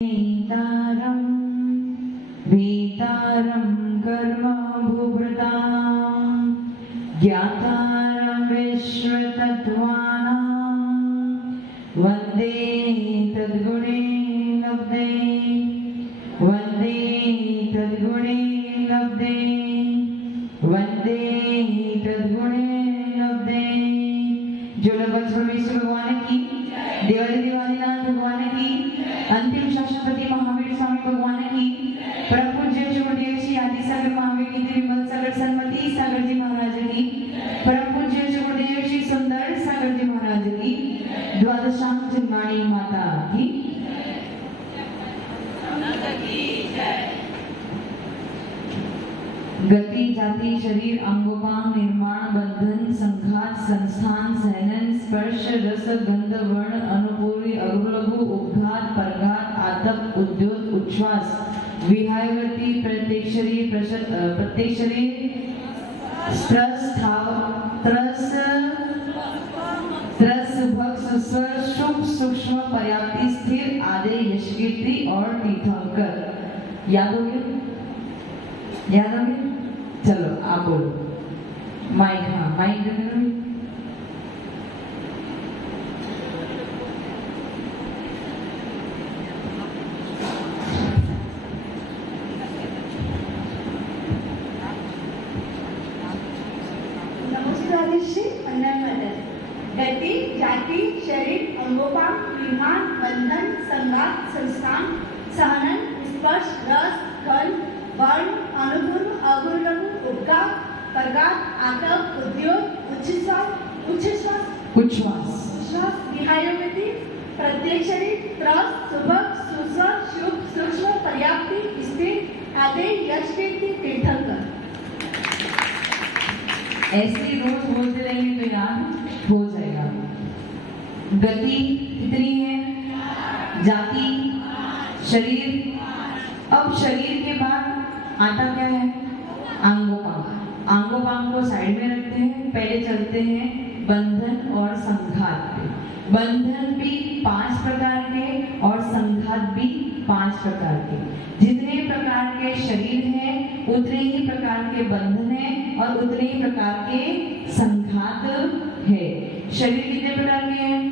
वेतारं वेतारं कर्म भूभृतां ज्ञातारं विश्वतत्त्वानां वन्दे तद्गुणे लब्धे वन्दे तद्गुणे लब्धे वन्दे तद्गुणे लब्धे। जो लगभग सर्वेश्वर भगवान की, देवाली दिवालीनाथ भगवान की, अंतिम शाश्वती महावीर स्वामी भगवान की, परम पूज्य गुरुदेव श्री आदि सागर महावीर की, विमल सागर सन्मति सागर जी महाराज की, परम पूज्य गुरुदेव श्री सुंदर सागर जी महाराज की, द्वादशांग जन्माणी माता की। गति जाति शरीर अंगोपांग निर्माण बंधन संघात संस्थान सहनन स्पर्श रस गंध वर्ण अनुपूर्वी अगुलघु उपघात परघात आतप उद्योत उच्छ्वास विहायवर्ती प्रत्येक शरीर स्त्रस भग सुस्वर शुभ सूक्ष्म पर्याप्ति स्थिर आदि यशकीर्ति और तीर्थंकर। याद हो गया? चलो आप बोलो। माइक, हाँ माइक नमस्कार ऋषि गति जाति शरीर अंगोपांग विमान बंधन संघात संस्थान सहनन स्पर्श रस गंध वर्ण अनुपूर्व अगुलघु उपघात परघात आतप उद्योग उच्छ्वास विहायवर्ती प्रत्येक शरीर त्रस सुभग सुस्वर शुभ सूक्ष्म पर्याप्ति स्थिर आदि यशकीर्ति तीर्थंकर। ऐसे रोज बोलते रहेंगे तो याद हो जाएगा। गति कितनी है? जाति शरीर। अब शरीर के बाद आता क्या है? अंगोपांग। अंगोपांग को साइड में रखते हैं, पहले चलते हैं बंधन और संघात पे। बंधन भी 5 प्रकार के और संघात भी 5 प्रकार के। जितने प्रकार के शरीर हैं उतने ही प्रकार के बंधन हैं और उतने ही प्रकार के संघात है। शरीर कितने प्रकार के हैं?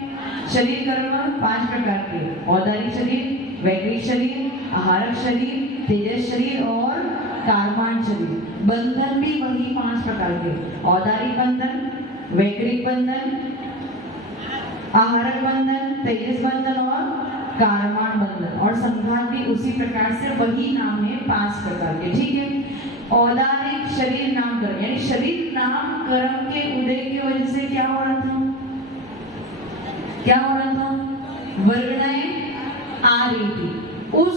शरीर कर्म 5 प्रकार के। औदारिक शरीर, वैकृत शरीर, आहारक शरीर, तेजस शरीर और कारमान शरीर। बंधन भी वही 5 प्रकार के। औदारिक बंधन, वैकृत बंधन, आहारक बंधन, तेजस बंधन और कारमान बंधन। और संघात भी उसी प्रकार से वही नाम है 5 प्रकार के। ठीक है। औदारिक शरीर नामकरण यानी शरीर नामकरण के उदय की वजह से क्या हो रहा था? वर्गणाएं आ रही थी। उस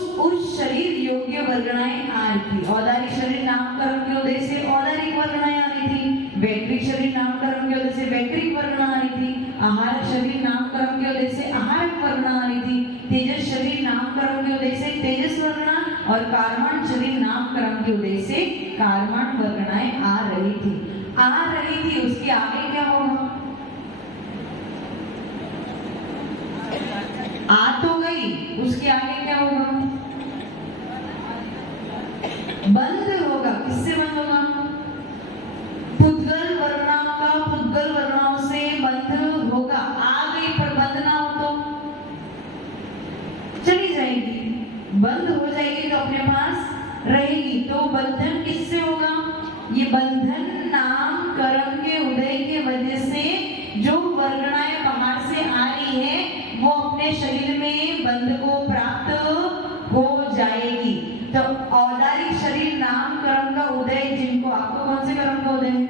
शरीर योग्य वर्गणाएं आ रही थी। औदारिक शरीर नामकरण के उदय से औदारिक वर्गणाएं आ रही थी। वैकृत शरीर नामकरण के वजह से वैकृत वर्गणा आ रही थी। आहारक शरीर नामकरण के वजह से आहारक वर्गणा आ रही थी। तेजस शरीर नामकरण के वजह से तेजस वर्गणा और कारमान शरीर नामकरण के वजह से कारमान वर्गणाएं आ रही थी। उसके आगे क्या होगा? आ तो गई, उसके आगे क्या होगा? बंद होगा। किससे बंद होगा? पुद्गल वर्णाओं से बंद होगा। आ गई पर बंद ना हो तो चली जाएगी। बंद हो जाएगी तो अपने पास रहेगी। तो बंधन किससे होगा? ये बंधन नामकरण के उदय के वजह से जो वर्गणाएं बाहर से आ रही है वो अपने शरीर में बंध को प्राप्त हो जाएगी। तो औदारिक शरीर नामकरण का उदय जिनको, आपको कौन से कर्म का उदय है?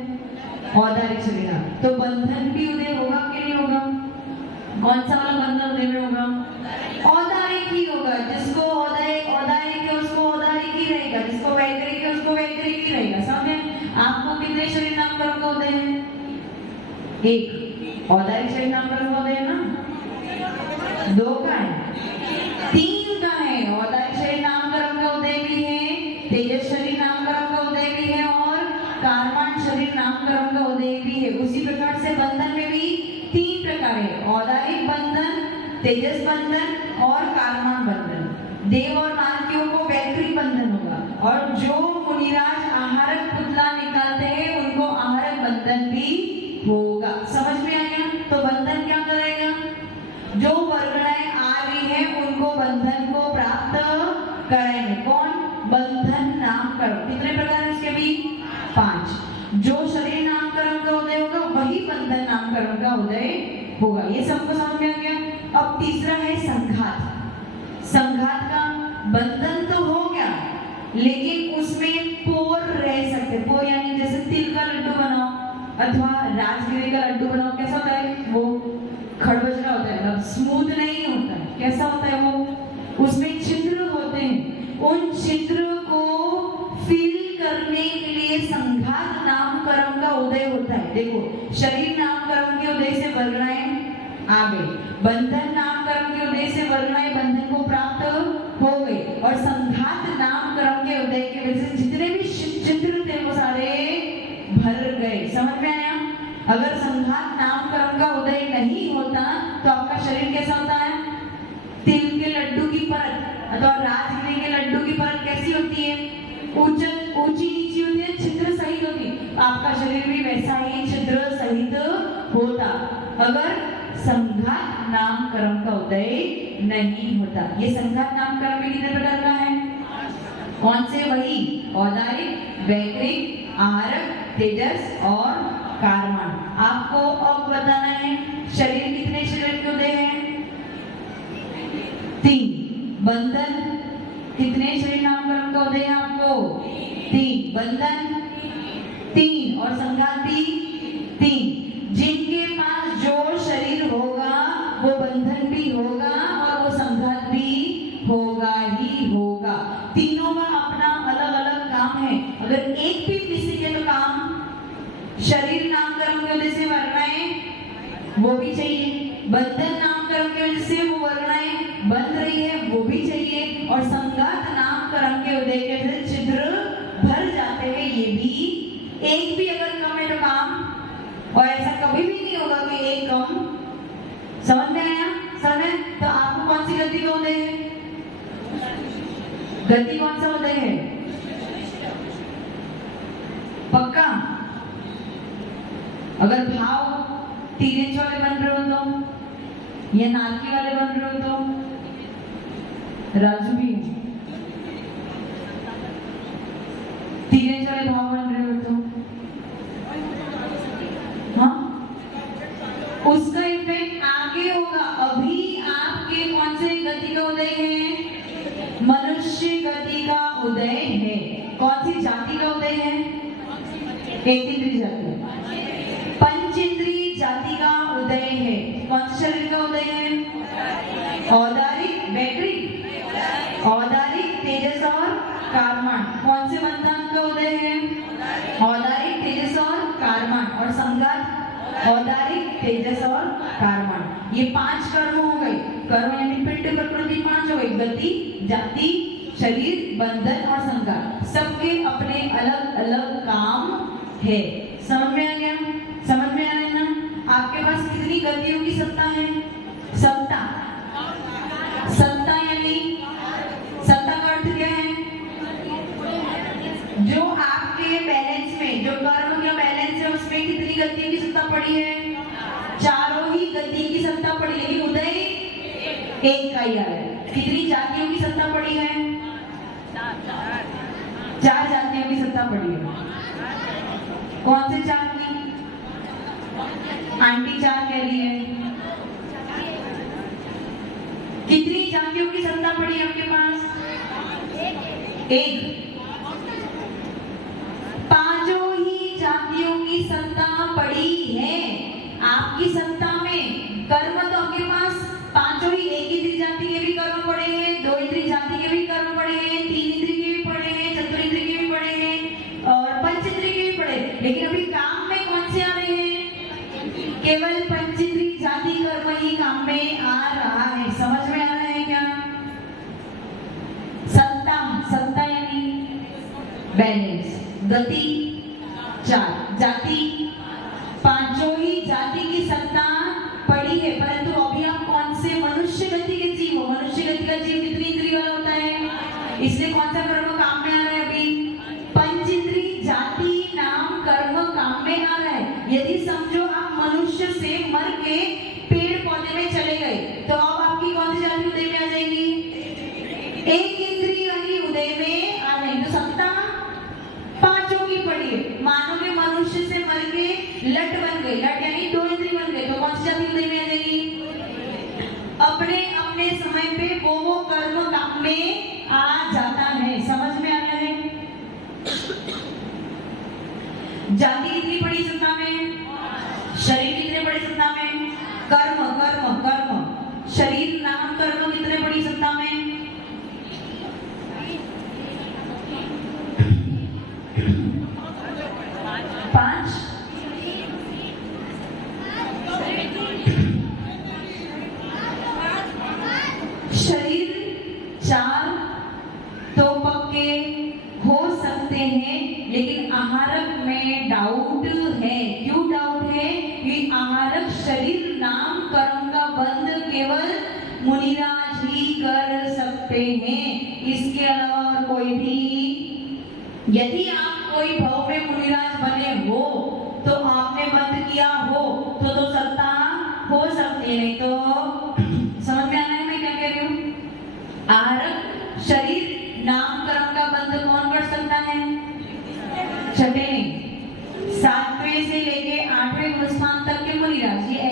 औदारिक शरीर। तो बंधन भी उदय होगा कि नहीं होगा? कौन सा वाला बंधन उदय में होगा? औदारिक ही होगा। जिसको औदारिक है उसको औदारिक ही रहेगा, जिसको वैकृत है उसको वैकृत ही रहेगा। समझे? आपको कितने शरीर नामकरण का उदय है? 1। औदारिक शरीर नामकरण का उदय है ना? 2 का है, 3 का है। औदारिक शरीर नामकरण का उदय भी है, तेजस शरीर नामकरण का उदय भी है और कारमान शरीर नामकरण का उदय भी है। उसी प्रकार से बंधन में भी 3 प्रकार है। औदारिक बंधन, तेजस बंधन और कारमान बंधन। देव और मालकियों को वैकृत बंधन होगा, और जो मुनिराज आहारक पुतला निकालते हैं उनको आहारक बंधन भी होगा। समझ में आ गया? तो बंधन क्या करेगा? जो वर्गणाएं आ रही है उनको बंधन को प्राप्त कराएंगे। कौन? बंधन नामकरण। कितने प्रकार है इसके भी? 5। जो शरीर नामकरण का उदय होगा वही बंधन नामकरण का उदय होगा। ये सबको समझ में आ गया? अब तीसरा है संघात। संघात का बंधन तो हो गया, लेकिन उसमें पोर रह सकते। पोर यानी जैसे तिल का लड्डू बनाओ अथवा राजगिरी का लड्डू बनाओ, कैसा होता है वो? खड़बजरा होता है, स्मूथ नहीं होता है। कैसा होता है वो? उसमें छिद्र होते हैं। उन छिद्र को फिल करने के लिए संघात नामकरण का उदय होता है। देखो, शरीर नामकरण के उदय से वर्गणाएं आ गई, बंधन नामकरण के उदय से वर्गणाएं बंधन को प्राप्त हो गई, और संघात नामकरण के उदय की वजह से जितने भी चित्र थे वो सारे भर गए। समझ में आया? अगर संघात नामकरण का उदय नहीं होता तो आपका शरीर कैसा होता है? तिल के लड्डू की परत अथवा राजगिरी के लड्डू की परत कैसी होती है? ऊंची नीची होती है, छिद्र सहित होती। आपका शरीर भी वैसा ही छिद्र सहित होता अगर संघात नामकरण का उदय नहीं होता। ये संघात नामकरण में कितने प्रकार का है? कौन से? वही औदारिक, वैकृत, आहारक, तेजस और कारमान। आपको अब बताना है शरीर कितने शरीर के उदय हैं? 3। बंधन कितने शरीर नामकरण का उदय है आपको? 3। बंधन 3 और संघात भी 3। जिनके पास जो शरीर होगा वो बंधन भी होगा और वो संघात भी होगा ही होगा। तीनों का अपना अलग अलग काम है। अगर एक भी किसी के तो काम शरीर नामकरण की वजह से वर्गणाएं वो भी चाहिए, बंधन नामकरण की वजह से वो वर्गणाएं बन रही है वो भी चाहिए, और संघात नामकरण के उदय के वजह से छिद्र भर जाते हैं ये भी। एक भी अगर कम है तो काम, और ऐसा कभी भी नहीं होगा कि एक कम। समझ में आया? समझ? तो आपको कौन सी गति का उदय है? गति कौन सा उदय है? पक्का? अगर भाव 3 इंच वाले बन रहे हो तो, या नारकी वाले बन रहे हो तो, राजू भी है 3 इंच वाले भाव बन रहे हो तो, हाँ, उसका इफेक्ट आगे होगा। अभी आपके कौन से गति का उदय है? मनुष्य गति का उदय है। कौन सी जाति का उदय है? एक इंद्रिय जाति, पंचेंद्रिय जाति का उदय है। कौन से शरीर का उदय है? औदारिक, वैकृत, औदारिक, तेजस और कारमान। कौन से बंधन का उदय है? औदारिक, तेजस और कारमान, और संघात औदारिक, तेजस और कारमान। ये 5 कर्म हो गए। कर्म यानी पिंड प्रकृति 5 हो गई। गति, जाति, शरीर, बंधन और संघात, सबके अपने अलग अलग काम है। समझ में आ गया? समझ में आ रहा है ना? आपके पास कितनी गतियों की सत्ता है? सत्ता। सत्ता यानी सत्ता का अर्थ क्या है? जो आपके बैलेंस में, जो कर्म का बैलेंस है उसमें कितनी गतियों की सत्ता पड़ी है? चारों ही गति की सत्ता पड़ी, लेकिन उदय एक का ही आ है। कितनी जातियों की सत्ता पड़ी है? 4 जातियों की सत्ता पड़ी है। कौन से 4 की? आंटी 4 कह रही है। कितनी जातियों की सत्ता पड़ी है आपके पास? 1। 5 ही जातियों की सत्ता पड़ी है आपकी सत्ता में। कर्म तो आपके पास 5 ही, 1 इंद्रिय जाति के भी कर्म पड़े हैं, 2 इंद्रिय जाति के भी कर्म पड़े हैं, 3 इंद्रिय के भी पड़े हैं, चतुर्इंद्रिय के भी पड़े हैं और पंचेंद्रिय के भी पड़े। लेकिन अभी काम में कौन से आ रहे हैं? केवल पंचेंद्रिय जाति कर्म ही काम में आ रहा है। समझ में आ रहा है क्या? सत्ता, सत्ता यानी बैलेंस। गति 4, जाति 5 ही जाति की सत्ता पड़ी है। परंतु अभी आप कौन से मनुष्य गति के जीव हो? मनुष्य गति का जीव कितनी इंद्रिय वाला होता है? इसलिए कौन सा कर्म काम में आ रहा है अभी? पंचेंद्री, जाति, नाम, कर्म काम में आ रहा है। यदि समझो आप मनुष्य से मर के पेड़ पौधे में चले गए तो अब आपकी कौन सी जाति उदय में आ जाएगी? एक इंद्रिय वाली उदय में आ जाएगी। तो सत्ता पांचों की पड़ी है। मानो कि मनुष्य से मर के लट बन गए, लट यानी दो इंद्रिय बन गए, तो कौन सी जाति उदय में आ जाएगी? अपने अपने समय पे वो कर्म काम में आ जाता है। समझ में आ रहा है? जाति कितनी पड़ी सत्ता में? शरीर कितने पड़े सत्ता में? कर्म कर्म कर्म, शरीर नाम कर्म कितने पड़ी सत्ता में? पांच। शरीर चार तो पक्के हो सकते हैं, लेकिन आहारक में डाउट है। क्यों डाउट है? कि आहारक शरीर नाम कर्म का बंध केवल मुनिराज ही कर सकते हैं, इसके अलावा और कोई भी। यदि आप कोई भव में मुनिराज बने हो तो आपने बंद किया हो तो सत्ता हो सकती है, नहीं तो समझ में आना है मैं क्या कह रही हूँ? आहारक शरीर नाम कर्म का बंध कौन कर सकता है? छठे सातवें से लेके आठवें गुणस्थान तक के मुनिराज। ये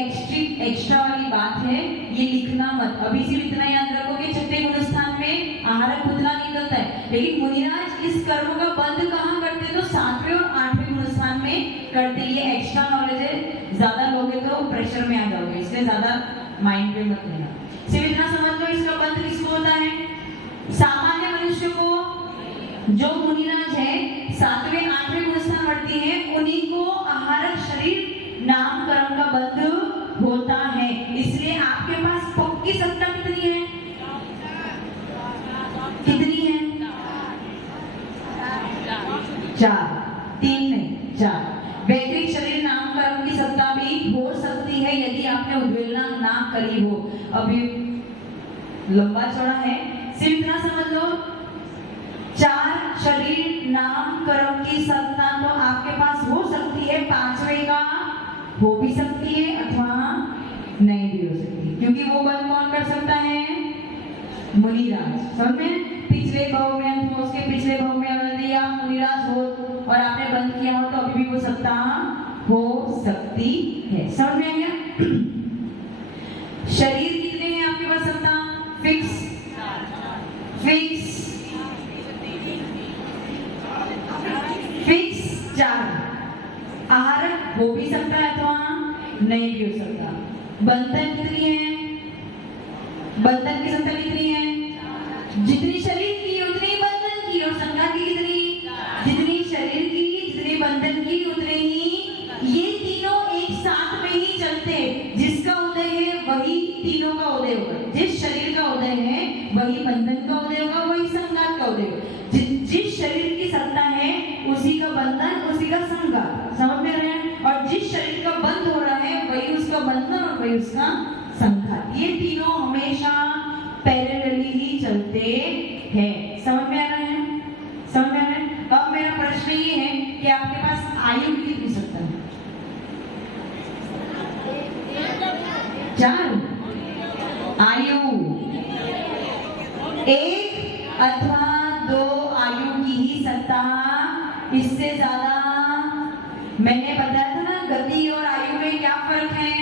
एक्स्ट्रा वाली बात है, ये लिखना मत। अभी सिर्फ इतना याद रखो कि छठे गुणस्थान में आहारक पुतला निकलता है, लेकिन मुनिराज इस कर्म का बंध कहाँ करते हैं? तो सातवें और आठवें गुणस्थान में करते। ये एक्स्ट्रा नॉलेज है, ज्यादा लोगे तो प्रेशर में आ जाओगे, इसलिए ज्यादा माइंड पे मत लेना। सिर्फ इतना समझ लो इसका बंध किसको होता है? सामान्य मनुष्य को। जो मुनिराज है सातवें आठवें गुणस्थान बढ़ती है, उन्हीं को आहारक शरीर नाम कर्म का बंध होता है। इसलिए आपके पास पक्की सत्ता कितनी है? कितनी है? चार। तीन नहीं, चार। वैदिक शरीर नाम कर्म की सत्ता भी हो सकती है यदि आपने उद्वेलना ना करी हो। अभी लंबा चौड़ा है, सिर्फ इतना समझ लो, चार शरीर नाम कर्म की सत्ता तो आपके पास हो सकती है, पांचवें का हो भी सकती है अथवा नहीं भी हो सकती, क्योंकि वो बंद कौन कर सकता है? मुनिराज। समझ में? पिछले भव में, उसके पिछले भव में अगर यदि आप मुनिराज हो और आपने बंद किया हो तो अभी भी वो सत्ता हो सकती है। समझ में आ गया? शरीर कितने हैं आपके पास सत्ता? फिक्स फिक्स फिक्स चार। आहारक हो भी सकता है अथवा नहीं भी हो सकता। बंधन कितनी है? बंधन की संख्या कितनी है? जितनी शरीर की उतनी बंधन की, और संख्या की कितनी? जितनी शरीर की जितनी बंधन की उतनी ही। ये तीनों एक साथ में ही चलते हैं। जिसका उदय है वही तीनों का उदय होगा। जिस शरीर का उदय है वही बंधन का उदय होगा, वही संघात का उदय होगा। जिस शरीर की सत्ता है उसी का बंधन, उसी का संघात। समझ में रहे हैं? और जिस शरीर का बंध हो रहा है वही उसका बंधन और वही उसका संघात। ये तीनों हमेशा पैरेलली ही चलते हैं। समझ में आ रहा है? समझ में आ रहा है? अब मेरा प्रश्न ये है कि आपके पास आयु की कितनी सत्ता है? चार। आयु एक अथवा दो आयु की ही सत्ता। इससे ज्यादा मैंने बताया था ना, गति और आयु में क्या फर्क है?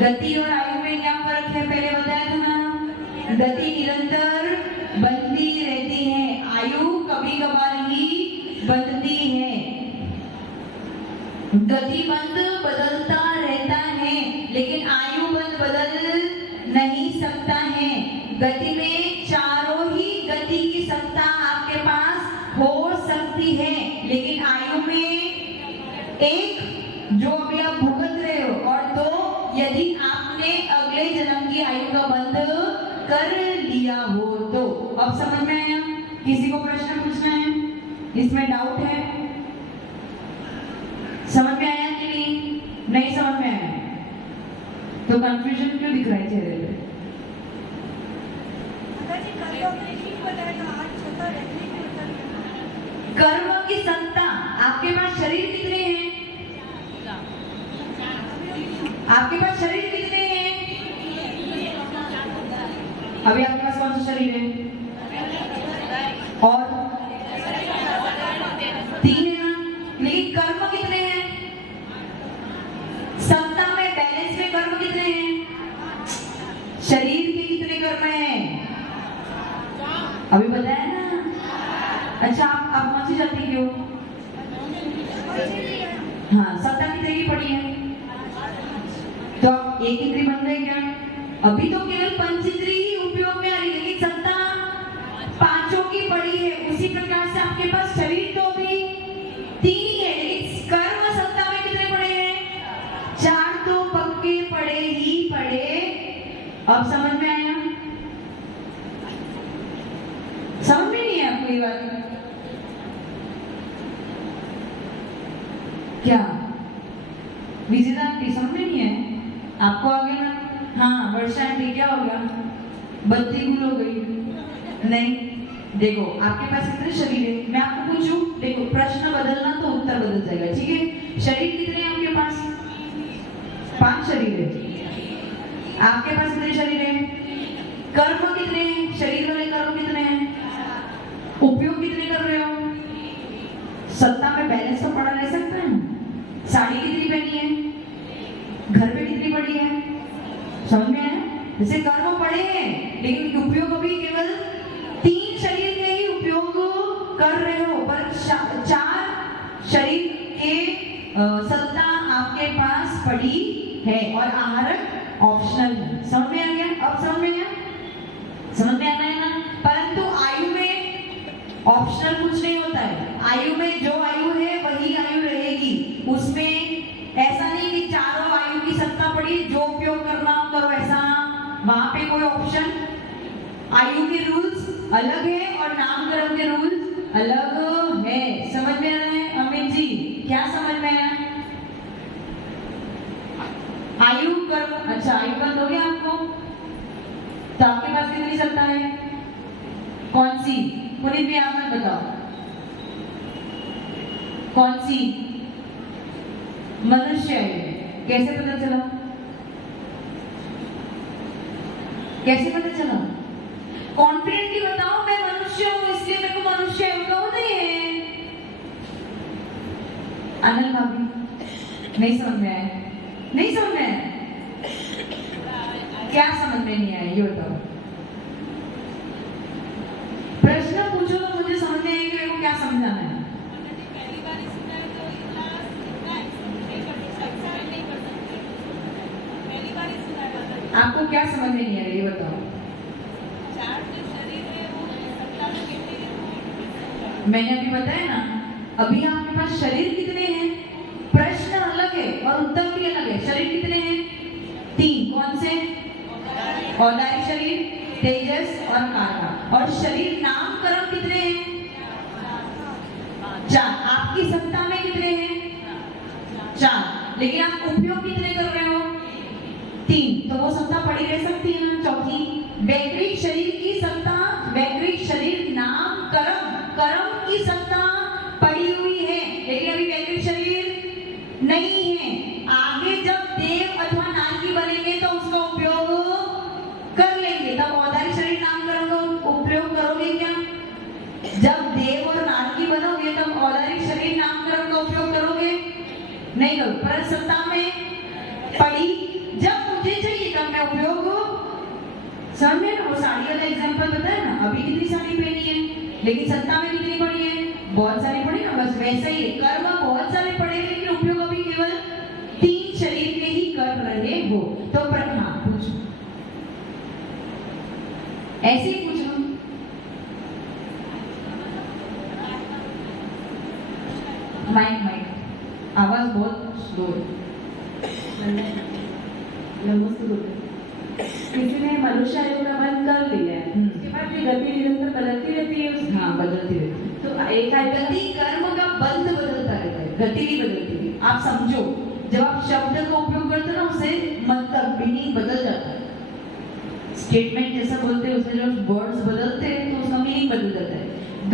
गति और आयु में क्या फर्क है पहले बताया था ना। गति निरंतर बनती रहती है, आयु कभी कभार ही बनती है। गति बंद बदलता रहता है, लेकिन आयु बंद बदल नहीं सकता है। गति में चारों ही गति की सत्ता आपके पास हो सकती है, लेकिन आयु में एक जो अभी आप भुगत रहे हो, और दो यदि आपने अगले जन्म की आयु का बंध कर लिया हो तो। अब समझ में आया? किसी को प्रश्न पूछना है? इसमें डाउट है? समझ में आया कि नहीं? नहीं समझ में आया तो कंफ्यूजन क्यों दिख रहा है चेहरे पे? कर्म की सत्ता, आपके पास शरीर कितने हैं? आपके पास शरीर कितने हैं? अभी आपके पास कौन सा शरीर है? और 3 है ना? लेकिन कर्म कितने हैं? सत्ता में, बैलेंस में कर्म कितने हैं? शरीर के कितने कर्म हैं? अभी बताया ना। अच्छा, आप कौन सी जाति के हो? हाँ, सत्ता कितने की पड़ी है? तो आप एक इंद्री बन रहे क्या? अभी तो केवल पंचेंद्री ही उपयोग में आ रही है, लेकिन सत्ता 5 की पड़ी है। उसी प्रकार से आपके पास शरीर तो अभी 3 ही है, लेकिन कर्म सत्ता में कितने पड़े हैं? 4 तो पक्के पड़े ही पड़े। अब समझ में आया? समझ में नहीं है आपको ये बात? क्या विजिता आंटी समझ में नहीं है आपको? आ गया ना? हाँ, वर्षा आंटी क्या हो गया? बत्ती गुल हो गई? नहीं। देखो, आपके पास कितने शरीर है? मैं आपको पूछूं, देखो प्रश्न बदलना तो उत्तर बदल जाएगा, ठीक है? शरीर कितने हैं आपके पास? 5 शरीर है। आपके पास कितने शरीर है? कर्म कितने हैं? शरीर वाले कर्म कितने हैं? उपयोग कितने कर रहे हो? सत्ता में बैलेंस तो पड़ा रह सकता है। साड़ी कितनी पहनी है? घर पे कितनी पड़ी है? समझ में आया? जैसे कर्म पड़े हैं, लेकिन उपयोग अभी केवल 3 शरीर के ही उपयोग कर रहे हो, पर 4 शरीर के सत्ता आपके पास पड़ी है और आहारक ऑप्शनल है। समझ में आ गया? अब समझ में आया? समझ में आना है ना? परंतु आयु में ऑप्शनल कुछ नहीं होता है। आयु में जो आयु है वही आयु रहेगी। उसमें ऐसा नहीं कि चारों आयु की सत्ता पड़ी, जो उपयोग करना करो, ऐसा वहां पे कोई ऑप्शन। आयु के रूल्स अलग है और नामकरण के रूल्स अलग है। समझ में आ रहा है अमित जी? क्या समझ में आया? आयु कर्म, अच्छा आयु बंद हो गया आपको? तो आपके पास कितनी सत्ता है? कौन सी? पुनीत भी आप बताओ, कौन सी? मनुष्य है। कैसे पता चला? कैसे पता चला? कॉन्फिडेंटली बताओ, मैं मनुष्य हूं इसलिए मेरे को मनुष्य है, कहो नहीं है? अनल भाभी नहीं समझ में आया? नहीं समझ में आया? क्या समझ में नहीं आया ये बताओ? प्रश्न पूछो तो मुझे समझ में आएगा कि मेरे को क्या समझाना है। आपको क्या समझ में नहीं आ रहा ये बताओ? मैंने अभी बताया ना, अभी आपके पास शरीर कितने हैं? प्रश्न अलग है और उत्तर भी अलग है। शरीर कितने हैं? 3। कौन से? औदारिक शरीर, तेजस और काया। और शरीर नामकरण कितने हैं? 4। आपकी सत्ता में कितने हैं? 4। लेकिन आप उपयोग कितने कर रहे हो? 3। तो वो सत्ता पड़ी रह सकती है ना? चौथी, वैकृत शरीर की सत्ता, वैकृत शरीर नामकरण कर्म की सत्ता पड़ी हुई है, लेकिन अभी वैकृत शरीर नहीं है। आगे जब देव अथवा नारकी बनेंगे तो उसका उपयोग कर लेंगे, तब औदारिक शरीर नामकरण का उपयोग करोगे क्या? जब देव और नारकी बनोगे तब औदारिक शरीर नामकरण का उपयोग करोगे? नहीं करो। पर सत्ता में पड़ी, जब मुझे चाहिए तब मैं उपयोग। समझ में ना? वो साड़ी वाला एग्जांपल बताया ना, अभी कितनी साड़ी पहनी है, लेकिन सत्ता में कितनी पड़ी है? बहुत सारी पड़ी ना। बस वैसा ही कर्म बहुत सारे पड़े, लेकिन उपयोग अभी केवल 3 शरीर के ही कर रहे हो। तो हाँ पूछो, ऐसे ही पूछ लो। माइक आवाज बहुत स्लो है। नमस्ते। किसी ने मनुष्य आयु का बंद कर लिया है, उसके बाद भी गति निरंतर बदलती रहती है उसकी। हाँ, बदलती रहती है। तो एक आयु गति कर्म का बंध बदलता रहता है, गति नहीं बदलती है। आप समझो, जब आप शब्द का उपयोग करते हो ना, उससे मतलब मीनिंग बदल जाता है। स्टेटमेंट जैसा बोलते हैं उसमें जो वर्ड्स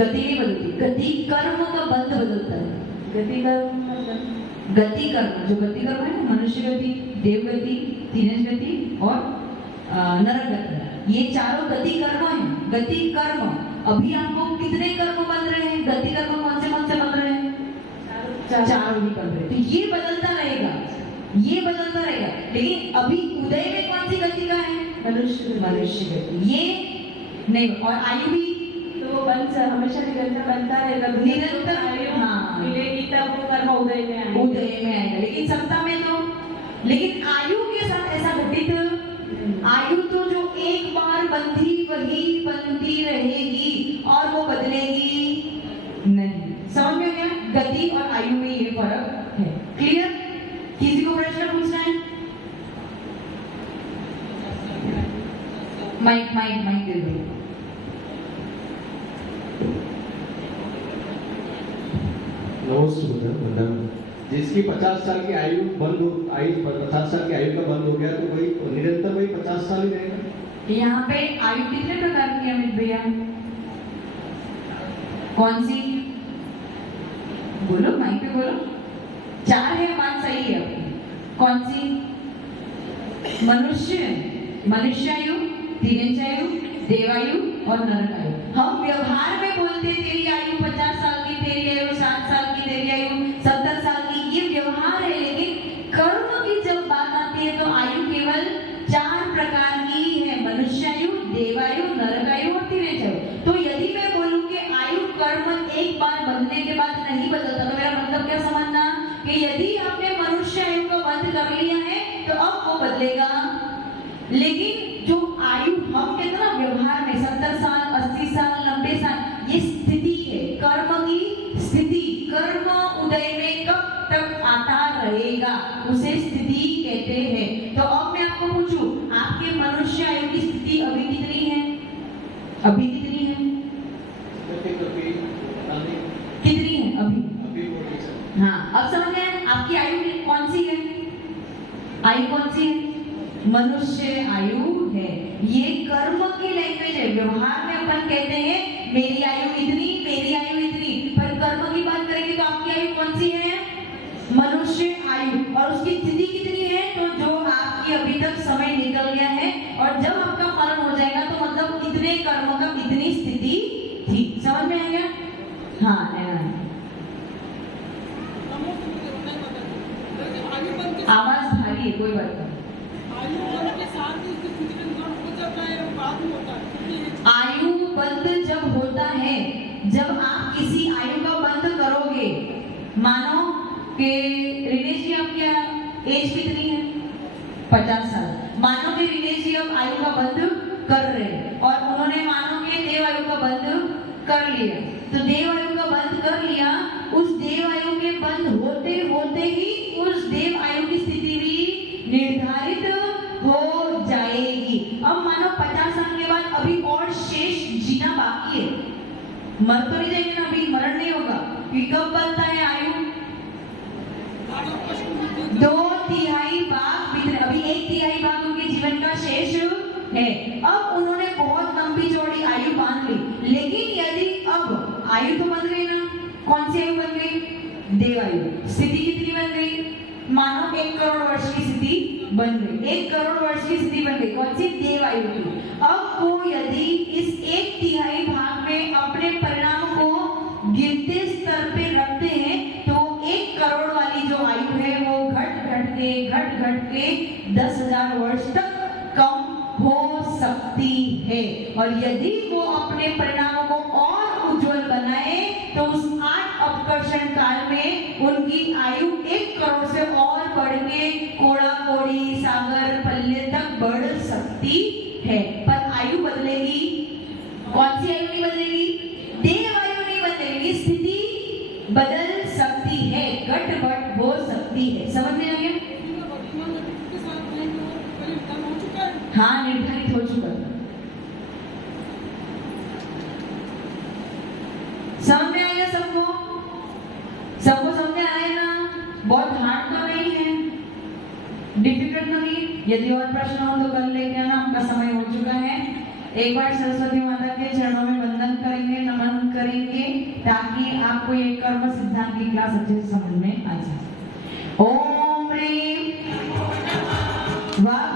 गति नहीं बदलती, गति कर्म का बंध बदलता है। गति कर्म मतलब गति कर्म, जो गति कर्म है ना, मनुष्य गति, देव गति, तीनज गति और नरक गति, ये चारों गति कर्म है। गति कर्म, अभी आपको कितने कर्म बन रहे हैं? गति कर्म कौन से बन रहे हैं? चारों ही बन रहे हैं। तो ये बदलता रहेगा, ये बदलता रहेगा। लेकिन अभी उदय में कौन सी गति का है? मनुष्य गति। ये नहीं, और आयु भी तो वो हमेशा निरंतर बनता रहेगा, निरंतर। हाँ, मिलेगी तब वो कर्म उदय में आएगा। उदय में आएगा। लेकिन सप्ताह में तो, लेकिन आयु के साथ ऐसा घटित, आयु तो जो एक बार बंधी वही बनती रहेगी और वो बदलेगी नहीं। समझ में आ गया? गति और आयु में ये फर्क है। क्लियर? किसी को प्रश्न पूछना है? माइक दे दो। नमस्ते। जिसकी 50 साल की आयु बंद हो, 50 साल की आयु का बंद हो गया तो वही निरंतर वही 50 साल ही रहेगा। यहाँ पे आयु कितने प्रकार की है अमित भैया? कौन सी? बोलो, माइक पे बोलो। 4 है, बात सही है आपकी। कौन सी? मनुष्यायु, तीनंचायु, देवायु और नरकायु। हम व्यवहार में बोलते तेरी आयु 50 साल की, तेरी आयु 60 साल की, तेरी आयु 70 साल की, ये व्यवहार है। लेकिन कर्म की जब बात आती है तो आयु केवल 4 प्रकार की है, मनुष्यायु, देवायु, नरकायु और तीनंचायु। तो यदि मैं बोलूं कि आयु कर्म एक बार बंधने के बाद नहीं बदलता, तो मेरा मतलब क्या समझना कि यदि आपने मनुष्य आयु को बंद कर लिया है तो अब वो बदलेगा। लेकिन जो आयु हम कहते हैं ना व्यवहार में 70 साल, 80 साल, 90 साल, ये स्थिति है, कर्म की स्थिति। कर्म उदय में कब तक आता रहेगा उसे स्थिति कहते हैं। तो अब मैं आपको पूछूं, आपके मनुष्य आयु की स्थिति अभी कितनी है? अभी कितनी है? कितनी है अभी? हाँ, अब समझ गए आपकी आयु कौन सी है? आयु कौन सी है? मनुष्य आयु है। ये कर्म की लैंग्वेज है। व्यवहार में अपन कहते हैं मेरी आयु इतनी, मेरी आयु इतनी, पर कर्म की बात करेंगे तो आपकी आयु कौन सी है? मनुष्य आयु। और उसकी स्थिति कितनी है? तो जो आपकी अभी तक समय निकल गया है और जब आपका मरण हो जाएगा तो मतलब इतने कर्म का इतनी स्थिति थी। समझ में आ गया? हाँ, आवाज भारी है, कोई बात नहीं। आयु बंद जब होता है, जब आप किसी आयु का बंद करोगे, मानो कि रिनेश जी आपकी एज कितनी है? 50 साल। मानो कि रिनेश जी अब आयु का बंद कर रहे हैं और उन्होंने मानो कि देव आयु का बंद कर लिया। तो देव आयु का बंद कर लिया, उस देव आयु के बंद होते होते ही उस देव आयु की स्थिति भी निर्धारित हो जाएगी। अब मानो 50 साल के बाद अभी और शेष जीना बाकी है, मर तो नहीं जाएंगे ना, अभी मरण नहीं होगा। कब बनता है आयु? 2/3 भाग बीत, अभी 1/3 भाग उनके जीवन का शेष है। अब उन्होंने बहुत लंबी चौड़ी आयु बांध ली, लेकिन यदि अब आयु तो बन गई ना, कौन सी आयु बन गई? देवायु। स्थिति कितनी बन गई? मानो 1 करोड़ वर्ष की स्थिति बन गई। 1 करोड़ वर्ष की स्थिति बन गई। कौन सी? देवायु की। अब वो यदि इस 1/3 भाग में अपने परिणाम को गिरते स्तर पे रखते हैं तो 1 करोड़ वाली जो आयु है वो घट घट के 10,000 वर्ष तक कम हो सकती है। और यदि वो अपने परिणामों को और उज्जवल बनाए तो उस 8 अपकर्षण काल में उनकी आयु 1 करोड़ से और बढ़ के कोड़ा कोड़ी सागर पल्ले तक बढ़ सकती है। पर आयु बदलेगी। कौन सी आयु नहीं बदलेगी? देव आयु नहीं बदलेगी। स्थिति बदल सकती है, घट बढ़ हो सकती है। समझ में आ गया? हाँ, निर्धारित हो चुका है। समझ में आएगा सबको? सबको समझ में आया ना? बहुत हार्ड तो नहीं है, डिफिकल्ट तो नहीं। यदि और प्रश्न हो तो कल लेके आना, आपका समय हो चुका है। एक बार सरस्वती माता के चरणों में वंदन करेंगे, नमन करेंगे, ताकि आपको ये कर्म सिद्धांत की क्लास अच्छे से समझ में आ जाए। ओम ह्रीं वाह